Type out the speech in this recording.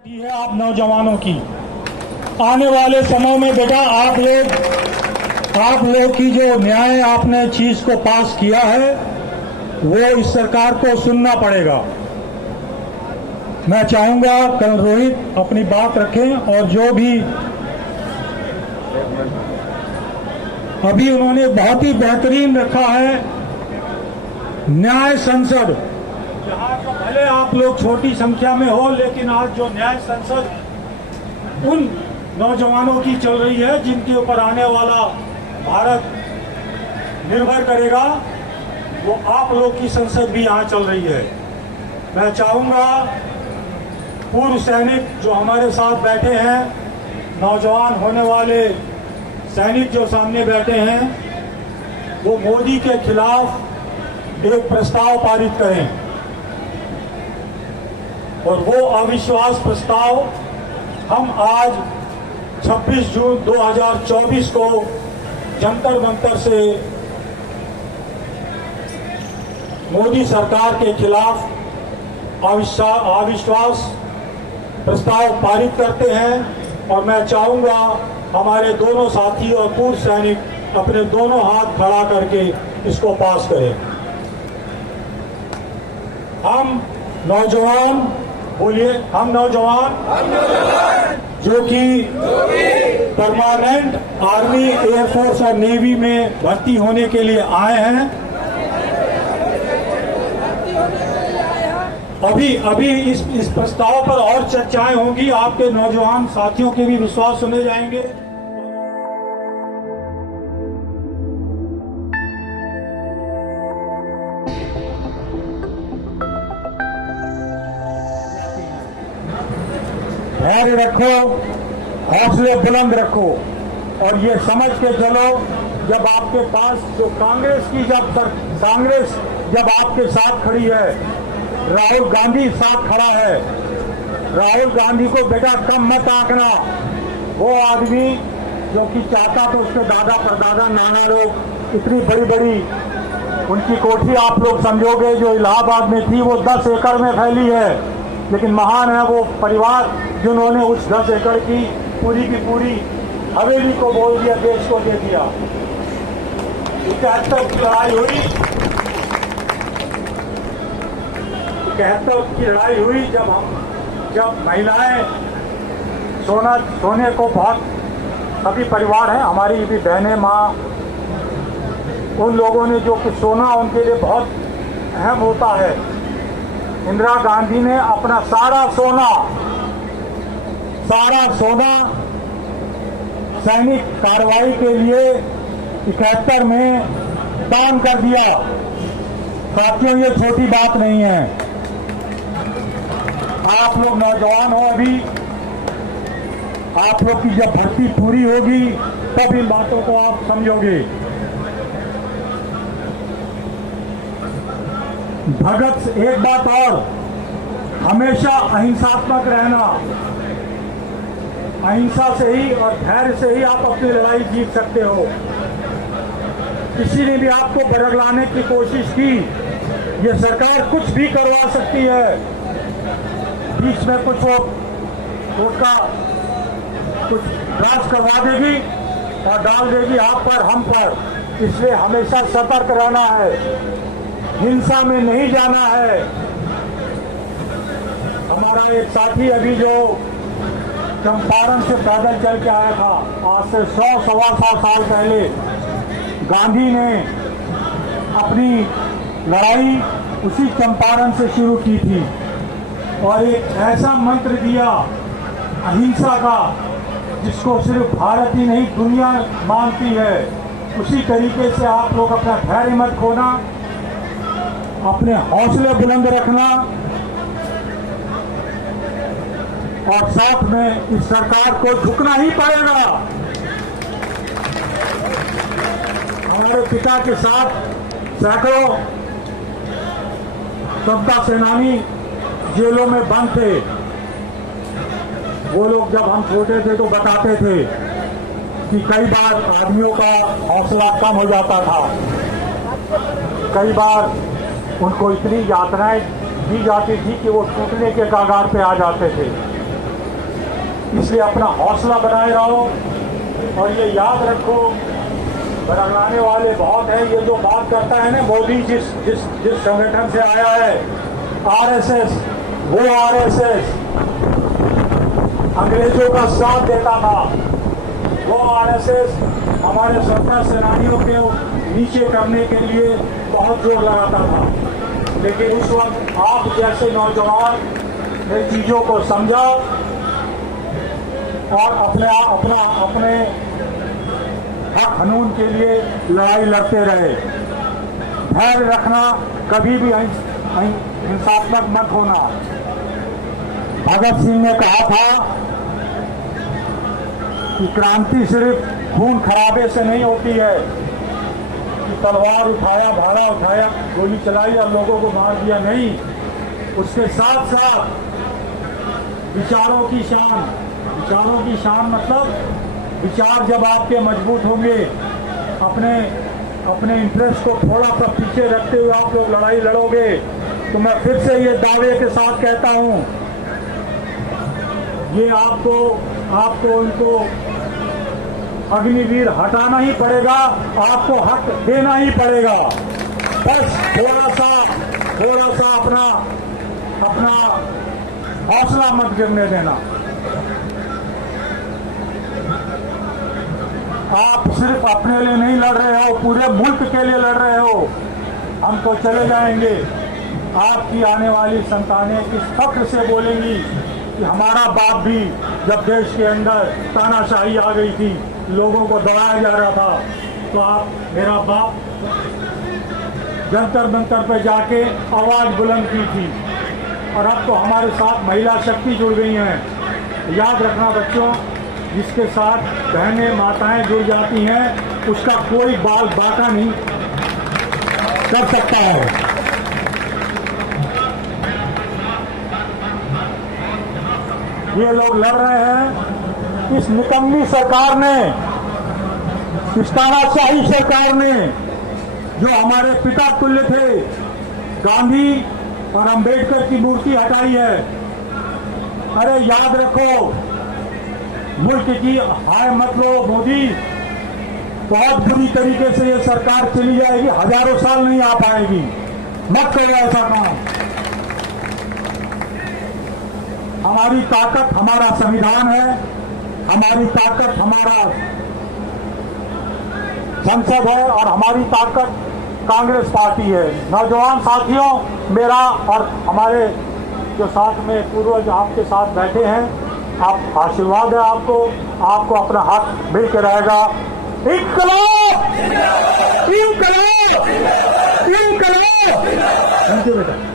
है आप नौजवानों की आने वाले समय में बेटा आप लोग की जो न्याय आपने चीज को पास किया है वो इस सरकार को सुनना पड़ेगा। मैं चाहूंगा कल रोहित अपनी बात रखें और जो भी अभी उन्होंने बहुत ही बेहतरीन रखा है न्याय संसद, जहां तो भले आप लोग छोटी संख्या में हो लेकिन आज जो न्याय संसद उन नौजवानों की चल रही है जिनके ऊपर आने वाला भारत निर्भर करेगा, वो आप लोग की संसद भी यहाँ चल रही है। मैं चाहूंगा पूर्व सैनिक जो हमारे साथ बैठे हैं, नौजवान होने वाले सैनिक जो सामने बैठे हैं, वो मोदी के खिलाफ एक प्रस्ताव पारित करें और वो अविश्वास प्रस्ताव हम आज 26 जून 2024 को जंतर मंतर से मोदी सरकार के खिलाफ अविश्वास प्रस्ताव पारित करते हैं। और मैं चाहूंगा हमारे दोनों साथी और पूर्व सैनिक अपने दोनों हाथ खड़ा करके इसको पास करें। हम नौजवान, बोलिए, हम नौजवान जो कि परमानेंट आर्मी, एयरफोर्स और नेवी में भर्ती होने के लिए आए हैं, अभी इस प्रस्ताव पर और चर्चाएं होंगी, आपके नौजवान साथियों के भी विश्वास सुने जाएंगे। धैर्य रखो, हौसले बुलंद रखो और ये समझ के चलो जब आपके पास जो कांग्रेस जब आपके साथ खड़ी है, राहुल गांधी साथ खड़ा है, राहुल गांधी को बेटा कम मत आंकना। वो आदमी जो कि चाहता तो उसके दादा परदादा नाना लोग इतनी बड़ी बड़ी उनकी कोठी आप लोग समझोगे जो इलाहाबाद में थी, वो 10 एकड़ में फैली है, लेकिन महान है वो परिवार जिन्होंने उस 10 एकड़ की पूरी हवेली को बोल दिया, देश को दे दिया। 71 की लड़ाई हुई, 71 की लड़ाई हुई जब महिलाएं सोने को बहुत, सभी परिवार हैं, हमारी भी बहनें, माँ, उन लोगों ने जो कि सोना उनके लिए बहुत अहम होता है, इंदिरा गांधी ने अपना सारा सोना सैनिक कार्रवाई के लिए 71 में दान कर दिया। साथियों, ये छोटी बात नहीं है। आप लोग नौजवान हो, अभी आप लोग की जब भर्ती पूरी होगी तब इन बातों को आप समझोगे। भगत, एक बात और, हमेशा अहिंसात्मक रहना, अहिंसा से ही और धैर्य से ही आप अपनी लड़ाई जीत सकते हो। किसी ने भी आपको बरगलाने की कोशिश की, ये सरकार कुछ भी करवा सकती है, बीच में कुछ उसका कुछ ड्राफ्ट करवा देगी और डाल देगी आप पर, हम पर। इसलिए हमेशा सतर्क रहना है, हिंसा में नहीं जाना है। हमारा एक साथी अभी जो चंपारण से पैदल चल के आया था, आज से 100-125 साल पहले गांधी ने अपनी लड़ाई उसी चंपारण से शुरू की थी और एक ऐसा मंत्र दिया अहिंसा का जिसको सिर्फ भारत ही नहीं दुनिया मानती है। उसी तरीके से आप लोग अपना धैर्य मत खोना, अपने हौसले बुलंद रखना और साथ में इस सरकार को झुकना ही पड़ेगा। हमारे पिता के साथ सैकड़ों स्वतंत्रता सेनानी जेलों में बंद थे। वो लोग जब हम छोटे थे तो बताते थे कि कई बार आदमियों का हौसला कम हो जाता था, कई बार उनको इतनी यातनाएं दी जाती थी कि वो टूटने के कगार पे आ जाते थे। इसलिए अपना हौसला बनाए रहो और ये याद रखो, बरगलाने वाले बहुत हैं। ये जो बात करता है ना मोदी, जिस संगठन से आया है आरएसएस, वो आरएसएस अंग्रेजों का साथ देता था। वो आरएसएस हमारे स्वतंत्रता सेनानियों के नीचे करने के लिए बहुत जोर लगाता था। लेकिन उस वक्त आप जैसे नौजवान इन चीजों को समझा और अपने हक कानून के लिए लड़ाई लड़ते रहे। धैर्य रखना, कभी भी हिंसात्मक मत होना। भगत सिंह ने कहा था कि क्रांति सिर्फ खून खराबे से नहीं होती है, कि तलवार उठाया, भाला उठाया, गोली चलाई और लोगों को मार दिया, नहीं। उसके साथ साथ विचारों की शान मतलब विचार जब आपके मजबूत होंगे, अपने इंटरेस्ट को थोड़ा सा पीछे रखते हुए आप लोग लड़ाई लड़ोगे, तो मैं फिर से ये दावे के साथ कहता हूं, ये आपको इनको अग्निवीर हटाना ही पड़ेगा, आपको हक देना ही पड़ेगा। बस थोड़ा सा अपना हौसला मत गिरने देना। आप सिर्फ अपने लिए नहीं लड़ रहे हो, पूरे मुल्क के लिए लड़ रहे हो। हम तो चले जाएंगे, आपकी आने वाली संतानें किस फख्र से बोलेंगी कि हमारा बाप भी जब देश के अंदर तानाशाही आ गई थी, लोगों को दबाया जा रहा था, तो मेरा बाप जंतर मंतर पर जाके आवाज बुलंद की थी। और अब तो हमारे साथ महिला शक्ति जुड़ गई हैं। याद रखना बच्चों, जिसके साथ बहनें माताएं जुड़ जाती हैं, उसका कोई बाल बाका नहीं कर सकता है। ये लोग लड़ रहे हैं, इस निकम्मी सरकार ने, इस तानाशाही सरकार ने, जो हमारे पिता तुल्य थे, गांधी और अंबेडकर की मूर्ति हटाई है। अरे याद रखो, मुल्क की हाय मत लो मोदी, बहुत बुरी तरीके से ये सरकार चली जाएगी, हजारों साल नहीं आ पाएगी। मत करो ऐसा काम। हमारी ताकत हमारा संविधान है, हमारी ताकत हमारा संसद है और हमारी ताकत कांग्रेस पार्टी है। नौजवान साथियों, मेरा और हमारे जो साथ में पूर्वज आपके साथ बैठे हैं, आप आशीर्वाद है आपको अपना हक मिल के रहेगा। इंकलाब! इंकलाब! इंकलाब! थैंक यू बेटा।